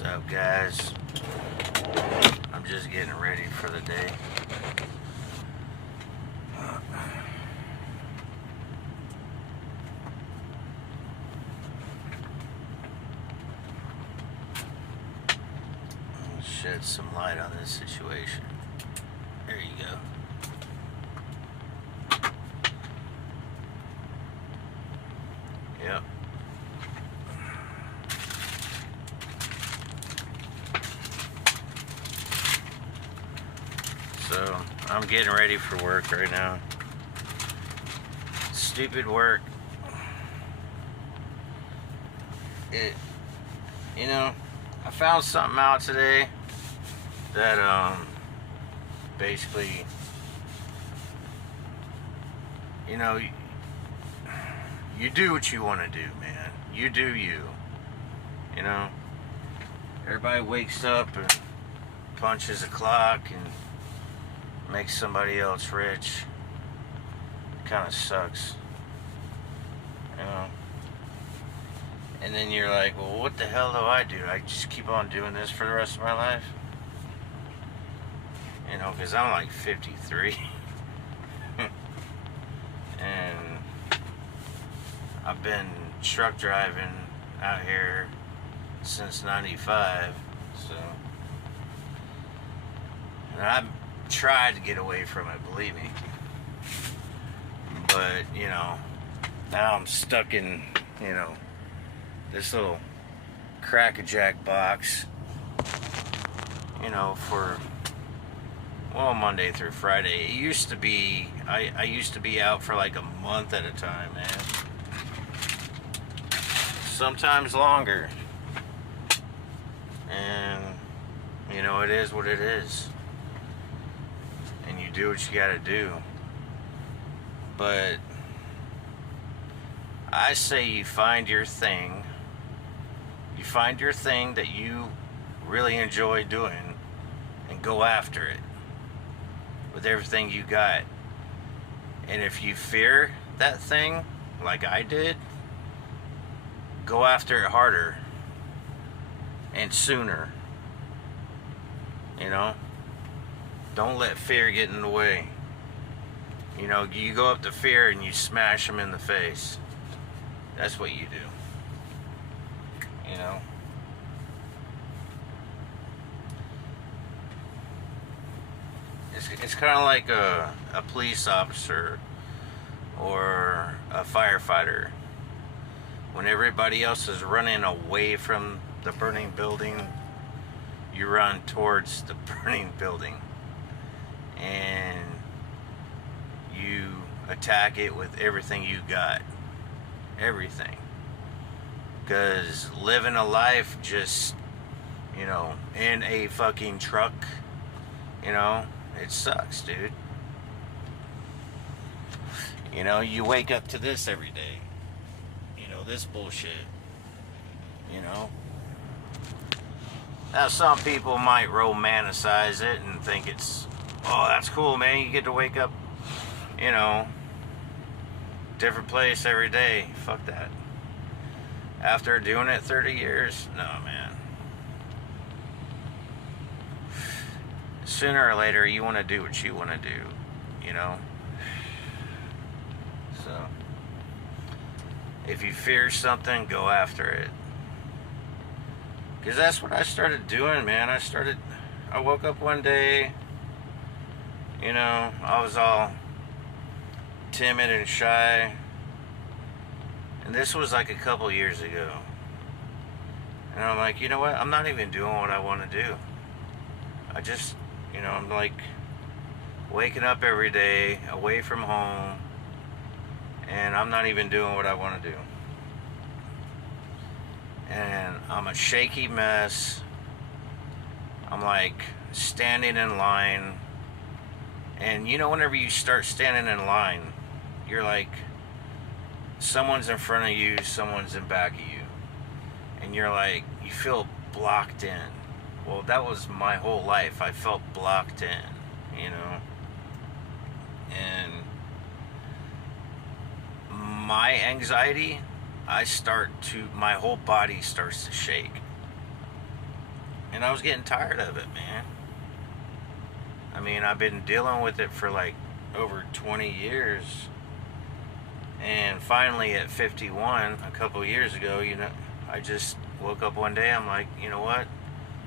What's up, guys? I'm just getting ready for the day. I'll shed some light on this situation. There you go. Yep. So, I'm getting ready for work right now. Stupid work. I found something out today that, basically, you do what you want to do, man. You do you. Everybody wakes up and punches a clock and makes somebody else rich. Kind of sucks. And then you're like, well, what the hell do? I just keep on doing this for the rest of my life? Because I'm like 53. And I've been truck driving out here since 95. So, and I've tried to get away from it, believe me. But, now I'm stuck in, this little crack-a-jack box, for, Monday through Friday. It used to be, I used to be out for like a month at a time, man. Sometimes longer. And, it is what it is. And you do what you gotta do. But I say you find your thing. You find your thing that you really enjoy doing and go after it with everything you got. And if you fear that thing, like I did, go after it harder and sooner. Don't let fear get in the way. You go up to fear and you smash them in the face. That's what you do. It's kind of like a police officer or a firefighter. When everybody else is running away from the burning building, you run towards the burning building. And you attack it with everything you got. Everything. Because living a life just, in a fucking truck, it sucks, dude. You wake up to this every day. This bullshit. Now some people might romanticize it and think it's, oh, that's cool, man. You get to wake up, different place every day. Fuck that. After doing it 30 years, no, man. Sooner or later, you want to do what you want to do, So, if you fear something, go after it. Because that's what I started doing, man. I woke up one day, I was all timid and shy. And this was like a couple years ago. And I'm like, you know what? I'm not even doing what I want to do. I just, I'm like waking up every day away from home. And I'm not even doing what I want to do. And I'm a shaky mess. I'm like standing in line. And whenever you start standing in line, you're like, someone's in front of you, someone's in back of you. And you're like, you feel blocked in. Well, that was my whole life. I felt blocked in, And my anxiety, my whole body starts to shake. And I was getting tired of it, man. I mean, I've been dealing with it for like over 20 years. And finally at 51, a couple years ago, I just woke up one day, I'm like, you know what?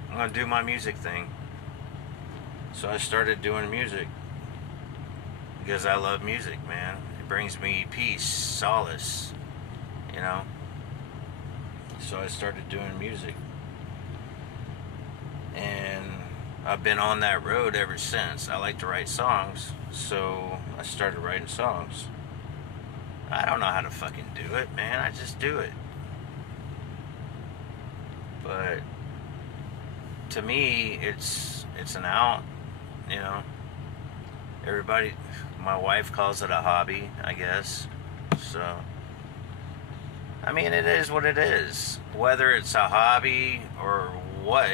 I'm going to do my music thing. So I started doing music. Because I love music, man. It brings me peace, solace, you know? So I started doing music. And I've been on that road ever since. I like to write songs, so I started writing songs. I don't know how to fucking do it, man. I just do it. But to me, it's an out, you know. Everybody, my wife calls it a hobby, I guess. So, I mean, it is what it is. Whether it's a hobby or what,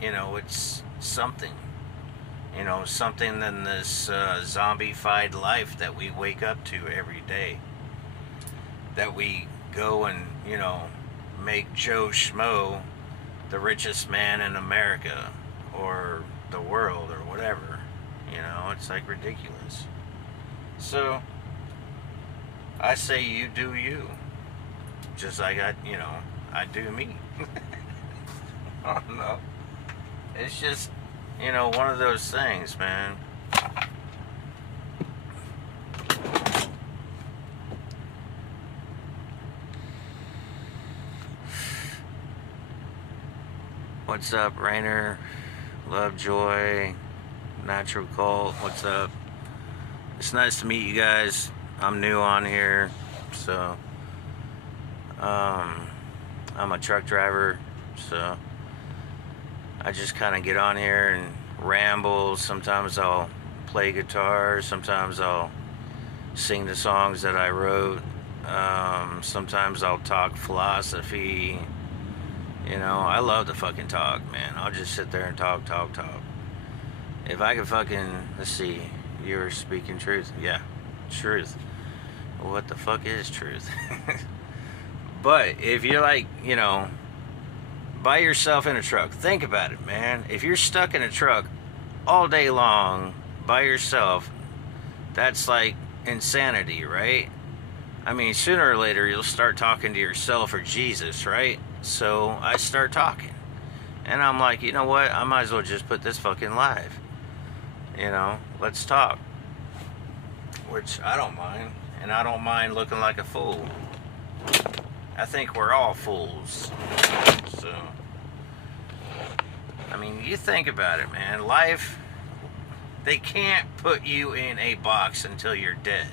it's something. Something in this zombified life that we wake up to every day. That we go and, make Joe Schmo the richest man in America or the world or whatever. It's like ridiculous. So, I say you do you. Just like I do me. I don't know. It's just, one of those things, man. What's up, Rainer? Lovejoy, Natural Cult, what's up? It's nice to meet you guys. I'm new on here, so I'm a truck driver, so I just kind of get on here and ramble. Sometimes I'll play guitar, sometimes I'll sing the songs that I wrote, sometimes I'll talk philosophy. I love to fucking talk, man. I'll just sit there and talk. If I could fucking, let's see, you're speaking truth. Yeah, truth. What the fuck is truth? But if you're like, by yourself in a truck, think about it, man. If you're stuck in a truck all day long by yourself, that's like insanity, right? I mean, sooner or later you'll start talking to yourself or Jesus, right? So I start talking. And I'm like, you know what? I might as well just put this fucking live. Let's talk. Which I don't mind. And I don't mind looking like a fool. I think we're all fools. So, I mean, you think about it, man. Life, they can't put you in a box until you're dead.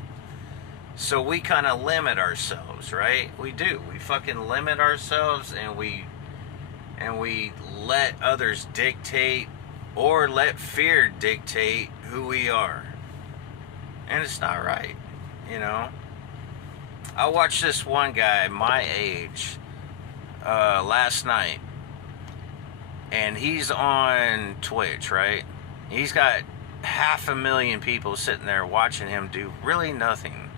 So we kind of limit ourselves, right? We do. We fucking limit ourselves, and we let others dictate or let fear dictate who we are. And it's not right, I watched this one guy my age last night, and he's on Twitch, right? He's got 500,000 people sitting there watching him do really nothing,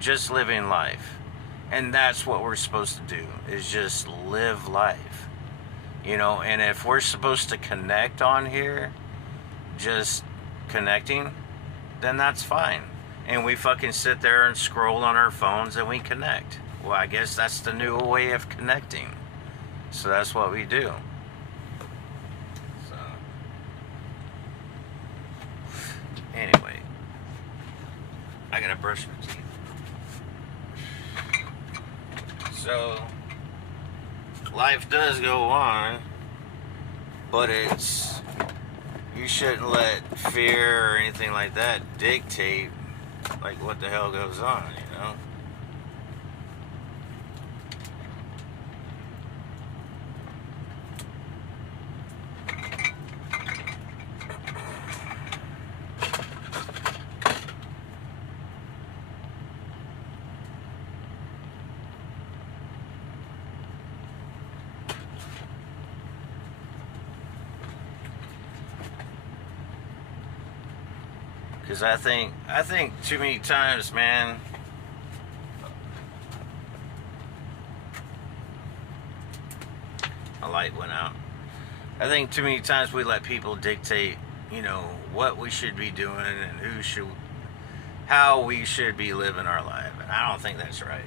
just living life. And that's what we're supposed to do, is just live life, and if we're supposed to connect on here, just connecting, then that's fine. And we fucking sit there and scroll on our phones and we connect. Well, I guess that's the new way of connecting. So that's what we do. So, anyway, I gotta brush my teeth. So, life does go on, but you shouldn't let fear or anything like that dictate like what the hell goes on, Because I think too many times, man, my light went out. I think too many times we let people dictate, you know, what we should be doing and how we should be living our life. And I don't think that's right.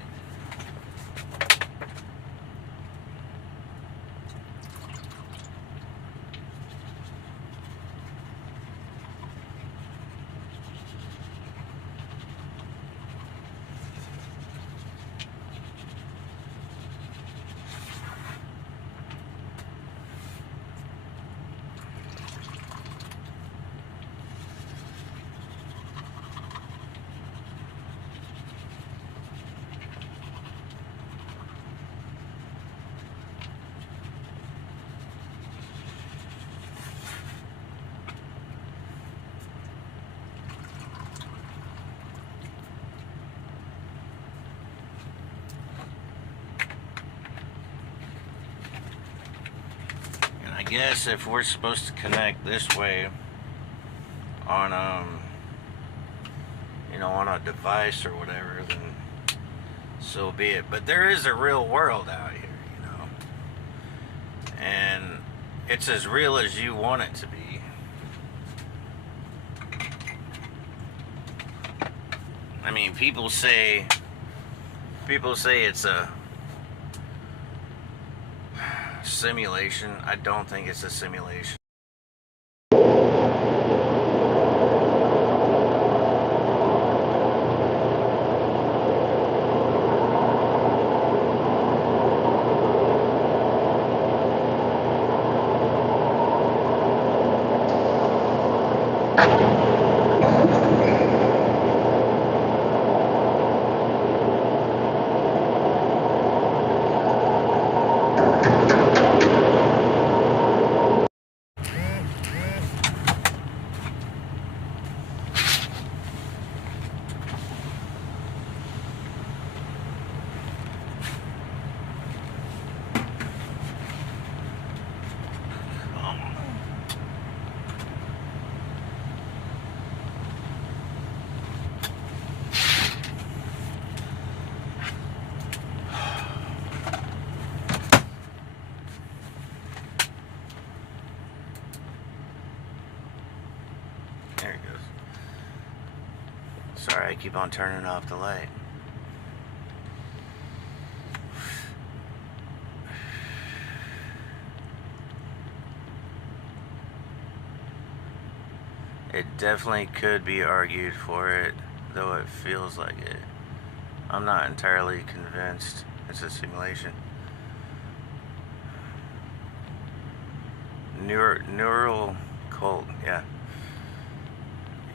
I guess if we're supposed to connect this way on you know, on a device or whatever, then so be it. But there is a real world out here, you know, and it's as real as you want it to be. I mean, people say it's a simulation. I don't think it's a simulation. There it goes. Sorry, I keep on turning off the light. It definitely could be argued for it, though it feels like it. I'm not entirely convinced it's a simulation. Neural cult, yeah.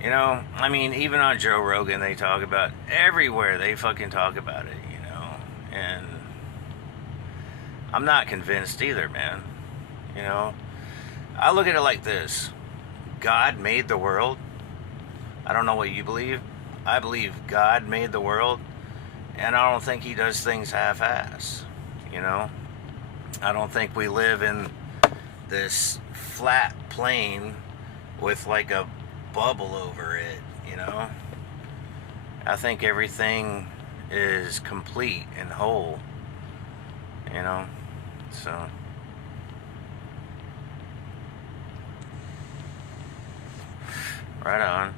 You know, I mean, even on Joe Rogan, they talk about, everywhere they fucking talk about it, you know, and I'm not convinced either, man. You know, I look at it like this: God made the world. I don't know what you believe. I believe God made the world, and I don't think he does things half-ass, you know. I don't think we live in this flat plane with like a bubble over it, you know. I think everything is complete and whole, you know. So right on.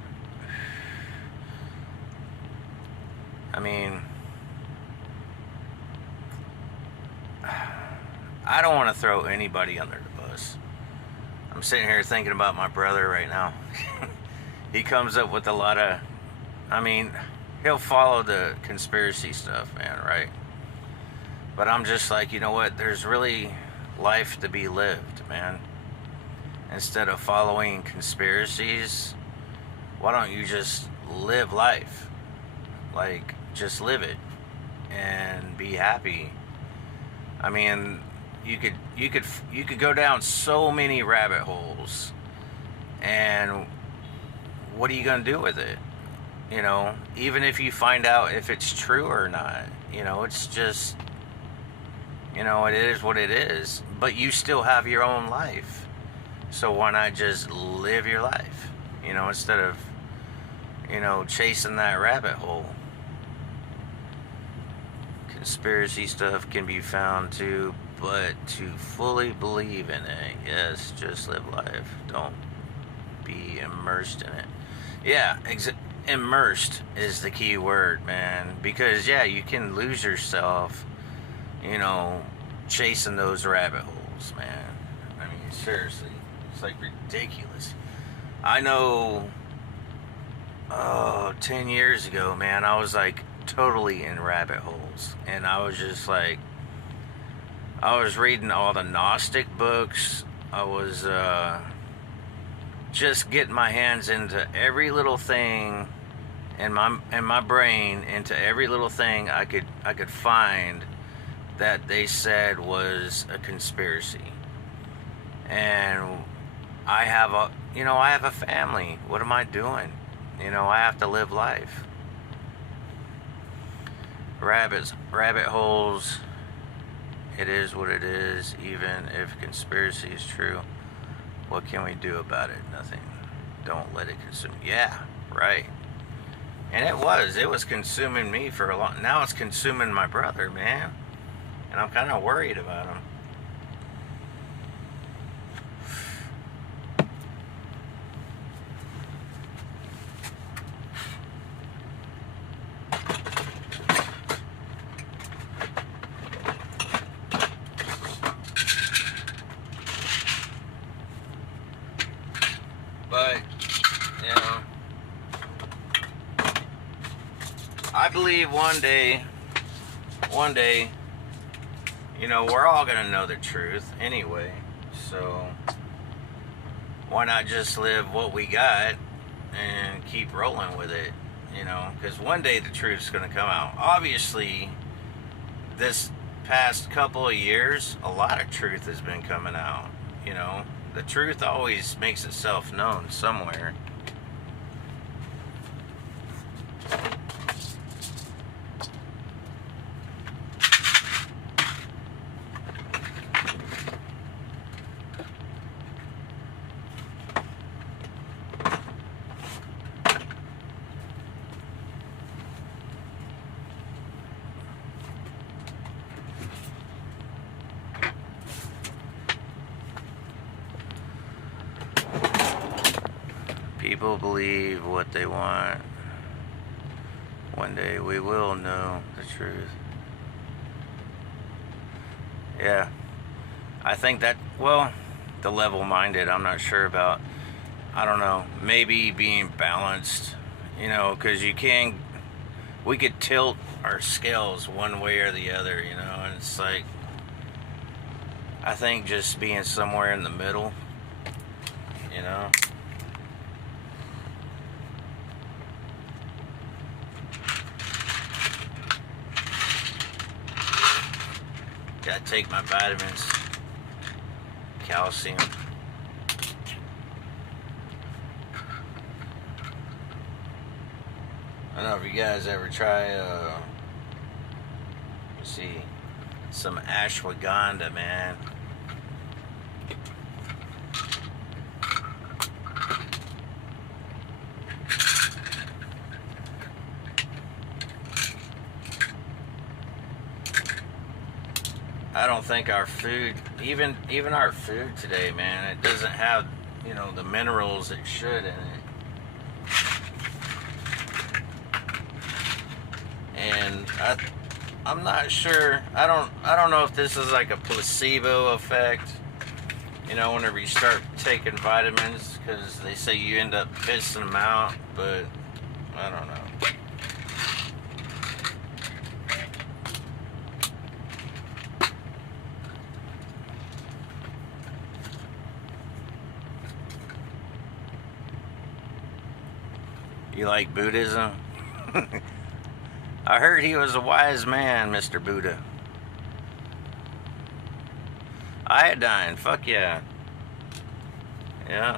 I mean, I don't want to throw anybody under the bus. I'm sitting here thinking about my brother right now. He comes up with a lot of, I mean, he'll follow the conspiracy stuff, man, right? But I'm just like, you know what? There's really life to be lived, man. Instead of following conspiracies, why don't you just live life? Like, just live it and be happy. I mean, you could go down so many rabbit holes, and what are you gonna do with it? You know, even if you find out if it's true or not, you know, it's just, you know, it is what it is. But you still have your own life, so why not just live your life? You know, instead of, you know, chasing that rabbit hole. Conspiracy stuff can be found to but to fully believe in it, yes, just live life. Don't be immersed in it. Yeah, immersed is the key word, man. Because, yeah, you can lose yourself, chasing those rabbit holes, man. I mean, seriously, it's like ridiculous. I know, 10 years ago, man, I was like totally in rabbit holes. And I was just like, I was reading all the Gnostic books. I was just getting my hands into every little thing in my brain, into every little thing I could find that they said was a conspiracy. And I have a family. What am I doing? I have to live life. Rabbit holes. It is what it is. Even if conspiracy is true, what can we do about it? Nothing. Don't let it consume. Yeah, right. And it was consuming me for a long. Now it's consuming my brother, man. And I'm kind of worried about him. But, I believe one day, we're all going to know the truth anyway. So, why not just live what we got and keep rolling with it, because one day the truth's going to come out. Obviously, this past couple of years, a lot of truth has been coming out, The truth always makes itself known somewhere. People believe what they want. One day we will know the truth. Yeah. I think that, the level-minded, I'm not sure about. I don't know. Maybe being balanced, because we could tilt our scales one way or the other, and it's like, I think just being somewhere in the middle, Gotta take my vitamins, calcium. I don't know if you guys ever try, let's see, some ashwagandha, man. I don't think our food, even our food today, man, it doesn't have, the minerals it should in it. And I'm not sure. I don't know if this is like a placebo effect. Whenever you start taking vitamins, because they say you end up pissing them out, but I don't know. You like Buddhism? I heard he was a wise man, Mr. Buddha. Iodine, fuck yeah. Yeah.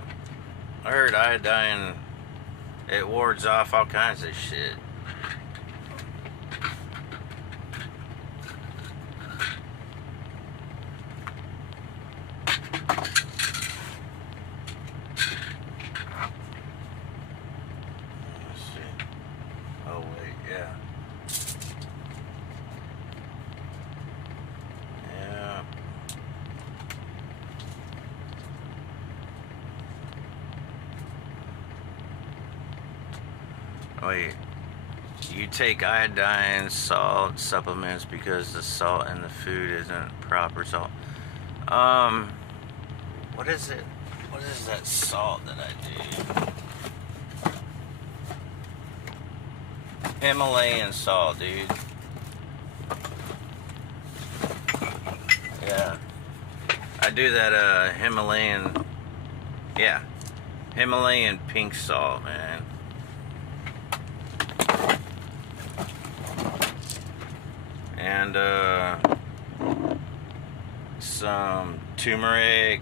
I heard iodine, it wards off all kinds of shit. Wait, you take iodine, salt, supplements because the salt in the food isn't proper salt. What is it? What is that salt that I do? Himalayan salt, dude. Yeah. I do that, Himalayan, yeah. Himalayan pink salt, man. And, some turmeric,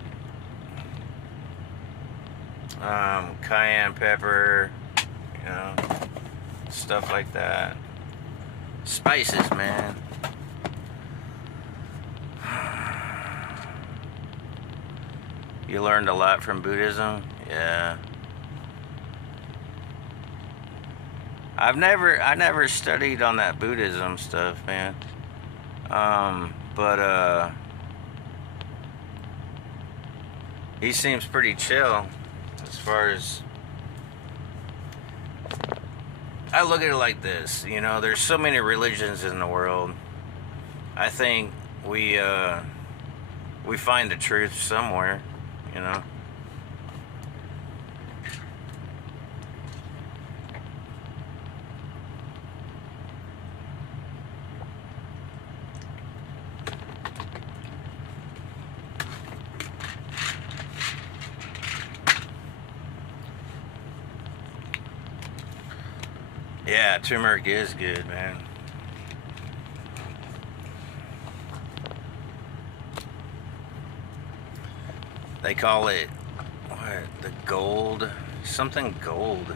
cayenne pepper, you know, stuff like that. Spices, man. You learned a lot from Buddhism? Yeah. I never studied on that Buddhism stuff, man. But he seems pretty chill as far as, I look at it like this, you know, there's so many religions in the world. I think we find the truth somewhere, you know. Yeah, turmeric is good, man. They call it, what, the gold, something gold.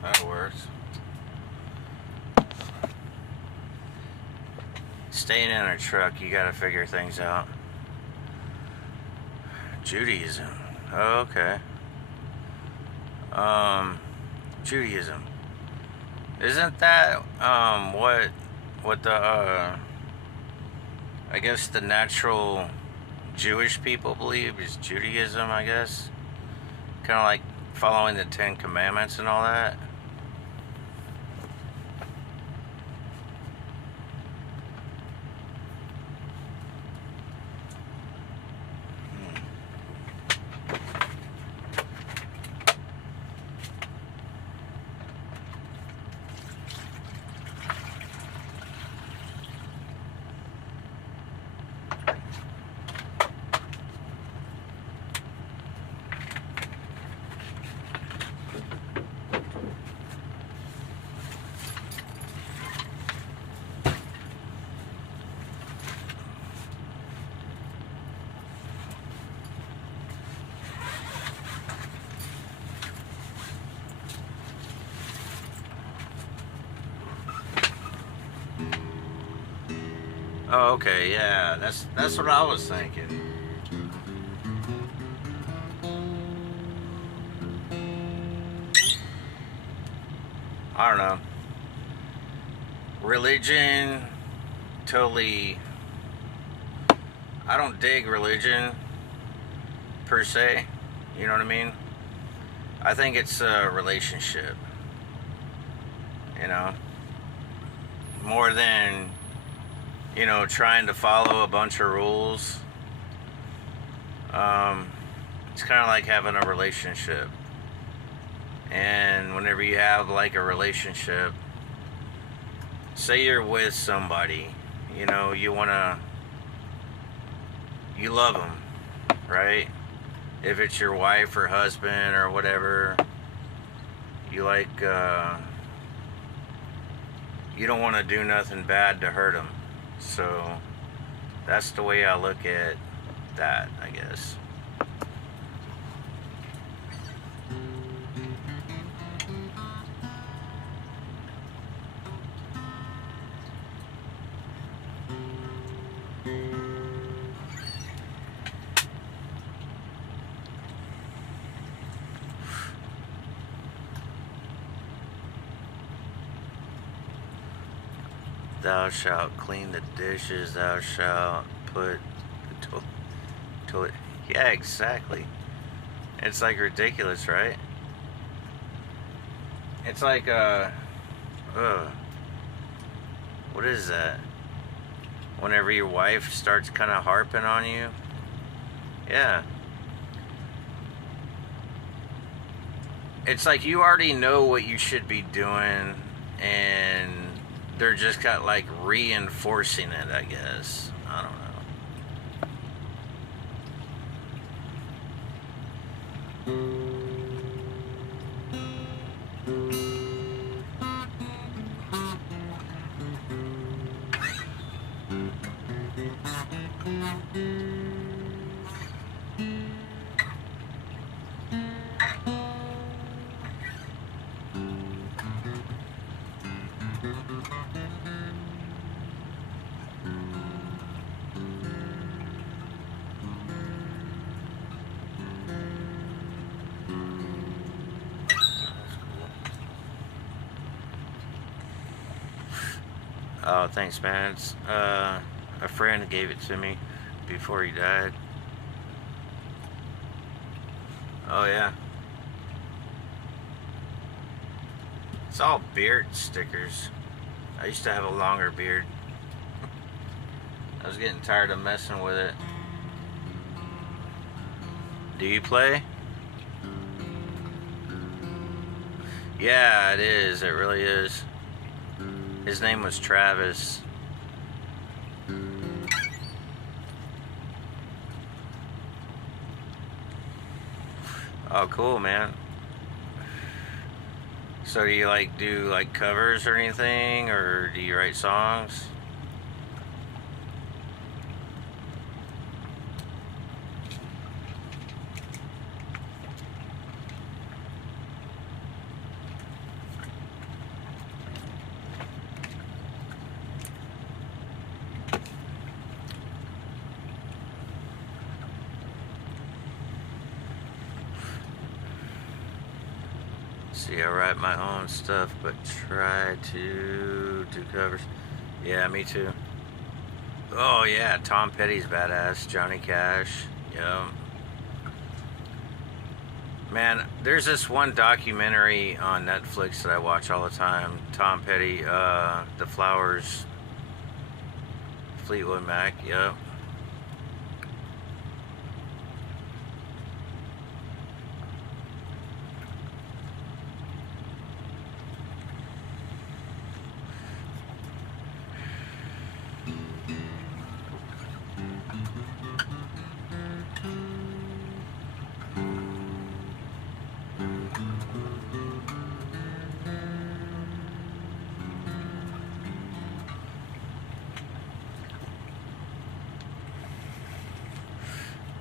That works. Staying in a truck, you gotta figure things out. Judaism. Oh, okay. Judaism. Isn't that what the I guess the natural Jewish people believe is Judaism, I guess? Kind of like following the Ten Commandments and all that. Oh, okay, yeah, that's what I was thinking. I don't know. Religion, totally. I don't dig religion per se. You know what I mean? I think it's a relationship. You know, more than, you know, trying to follow a bunch of rules. It's kind of like having a relationship. And whenever you have like a relationship, say you're with somebody, you know, you love them, right? If it's your wife or husband or whatever, you like, you don't want to do nothing bad to hurt them. So that's the way I look at that, I guess. Thou shalt clean the dishes, thou shalt put the toilet. Yeah, exactly. It's like ridiculous, right? It's like, what is that? Whenever your wife starts kind of harping on you. Yeah. It's like you already know what you should be doing, and they're just got like reinforcing it, I guess. I don't know. Oh, thanks, man. It's, a friend gave it to me before he died. Oh, yeah. It's all beard stickers. I used to have a longer beard. I was getting tired of messing with it. Do you play? Yeah, it is. It really is. His name was Travis. Oh, cool, man. So do you like do like covers or anything, or do you write songs? See, I write my own stuff, but try to do covers. Yeah, me too. Oh yeah, Tom Petty's badass. Johnny Cash. Yeah. Man, there's this one documentary on Netflix that I watch all the time. Tom Petty, The Flowers, Fleetwood Mac. Yep.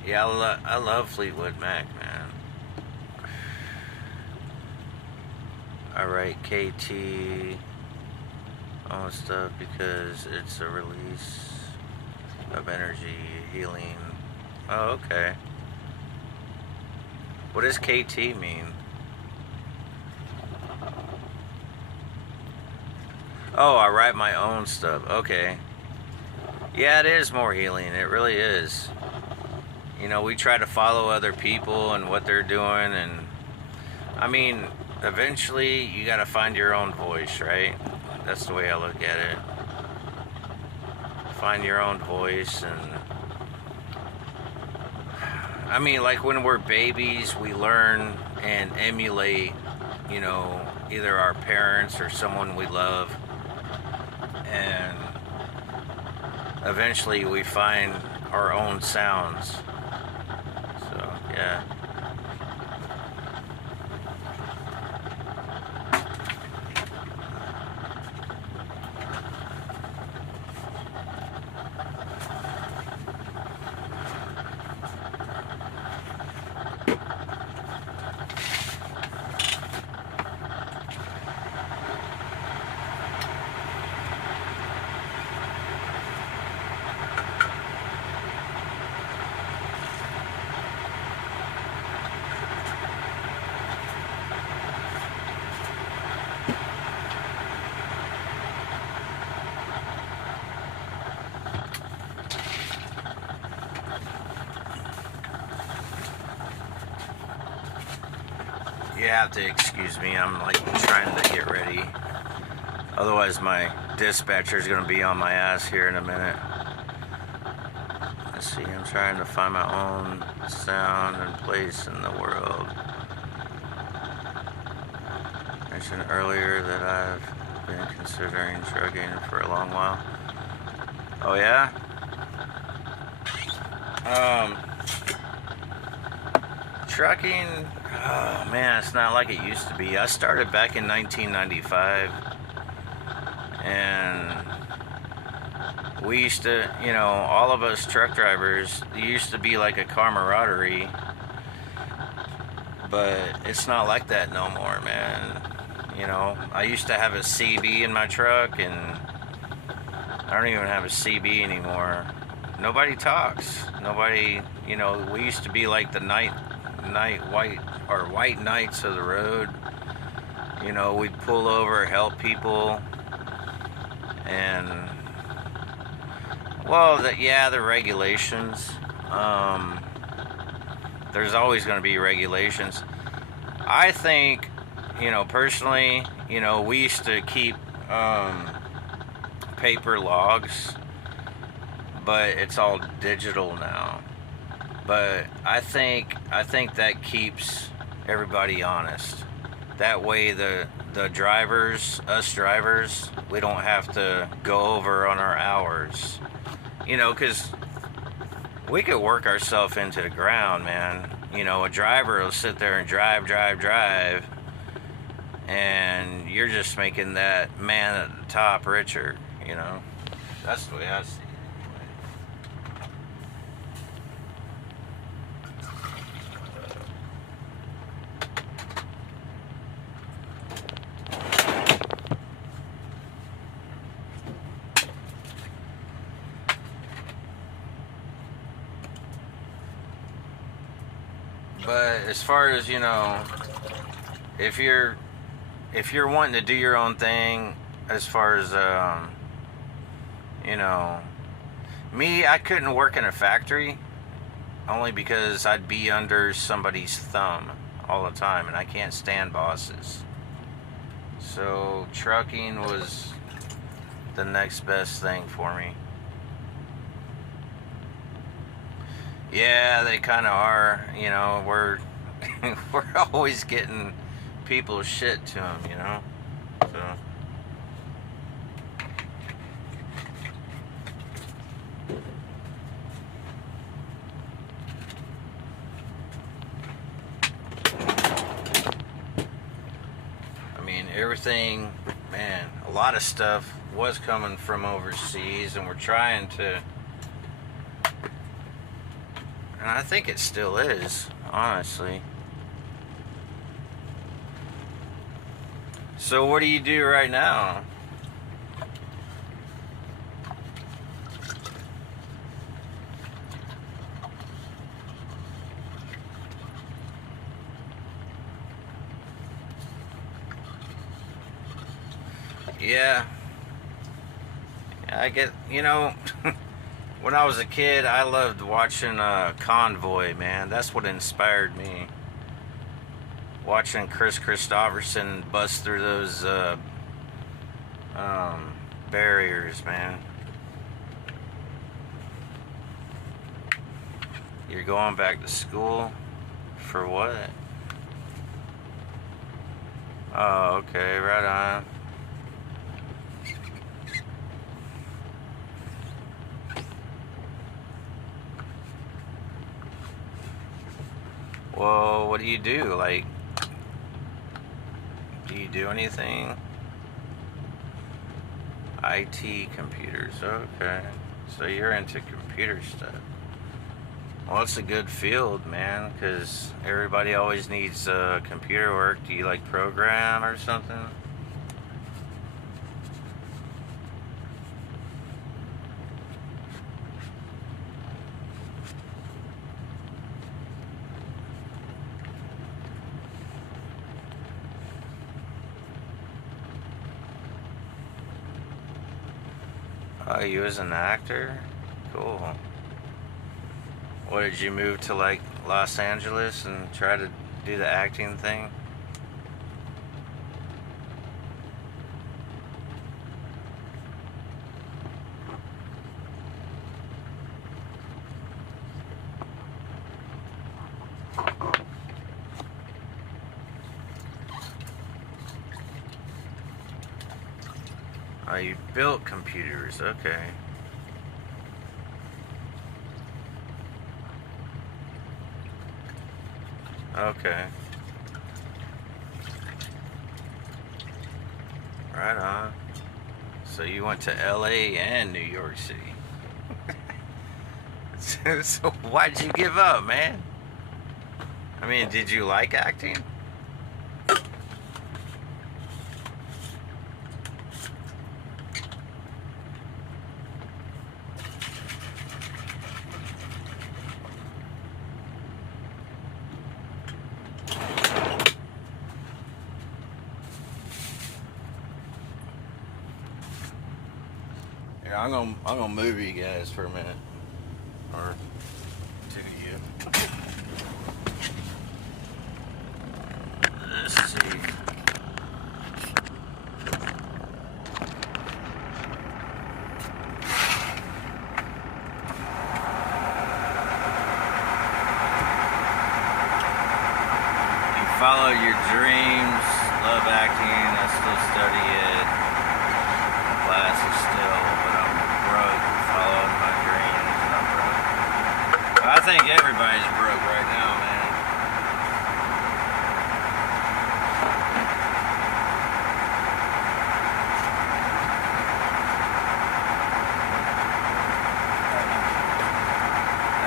Yeah, I love Fleetwood Mac, man. I write KT on stuff because it's a release of energy, healing. Oh, okay. What does KT mean? Oh, I write my own stuff. Okay. Yeah, it is more healing. It really is. You know, we try to follow other people and what they're doing, and I mean, eventually you got to find your own voice, right? That's the way I look at it. Find your own voice. And I mean, like when we're babies, we learn and emulate, you know, either our parents or someone we love, and eventually we find our own sounds. So yeah. You have to excuse me. I'm like trying to get ready. Otherwise, my dispatcher is going to be on my ass here in a minute. Let's see. I'm trying to find my own sound and place in the world. I mentioned earlier that I've been considering trucking for a long while. Oh yeah? Trucking, oh man, it's not like it used to be. I started back in 1995, and we used to, you know, all of us truck drivers, it used to be like a camaraderie, but it's not like that no more, man. You know, I used to have a CB in my truck, and I don't even have a CB anymore. Nobody talks. Nobody, you know, we used to be like the white knights of the road. You know, we'd pull over, help people, and well, the regulations. There's always going to be regulations. I think, you know, personally, you know, we used to keep paper logs, but it's all digital now. But I think that keeps everybody honest. That way the drivers, us drivers, we don't have to go over on our hours. You know, because we could work ourselves into the ground, man. You know, a driver will sit there and drive, and you're just making that man at the top richer, you know. That's the way I see it. But as far as, you know, if you're wanting to do your own thing, as far as you know, me, I couldn't work in a factory only because I'd be under somebody's thumb all the time, and I can't stand bosses. So trucking was the next best thing for me. Yeah, they kind of are. You know, we're always getting people's shit to them, you know. So I mean, everything, man, a lot of stuff was coming from overseas, and we're trying to. And I think it still is, honestly. So what do you do right now? Yeah. I get, you know, when I was a kid, I loved watching Convoy, man. That's what inspired me. Watching Chris Christopherson bust through those barriers, man. You're going back to school? For what? Oh, okay, right on. Well, what do you do? Like, do you do anything? IT computers, okay. So you're into computer stuff. Well, it's a good field, man, because everybody always needs computer work. Do you like program or something? Oh, you as an actor? Cool. What, did you move to like Los Angeles and try to do the acting thing? Oh, you built computers, okay. Okay. Right on. So you went to LA and New York City. So why'd you give up, man? I mean, did you like acting? Yeah, I'm gonna move you guys for a minute, or to you. Let's see. You follow your dreams, love acting. I still study it. Classes still, but I'm broke. Following my dreams, and I'm broke. I think everybody's broke right now, man.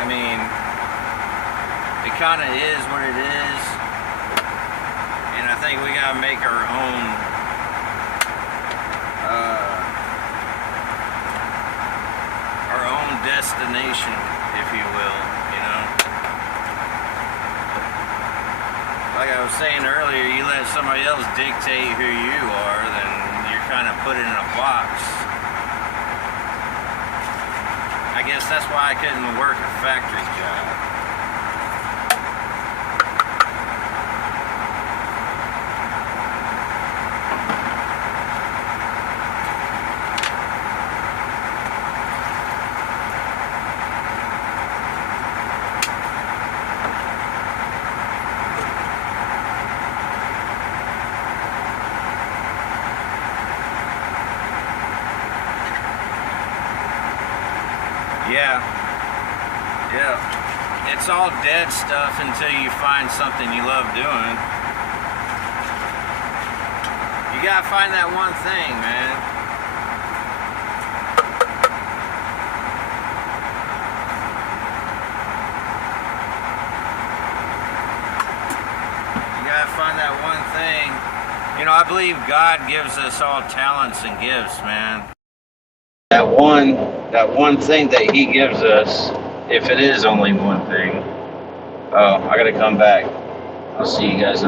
I mean, it kind of is what it is, and I think we gotta make our own. Destination, if you will, you know. Like I was saying earlier, you let somebody else dictate who you are, then you're kind of put in a box. I guess that's why I couldn't work a factory job. Yeah, it's all dead stuff until you find something you love doing. You gotta find that one thing, man. You gotta find that one thing. You know, I believe God gives us all talents and gifts, man. That one thing that he gives us, if it is only one thing. Oh, I gotta come back. I'll see you guys.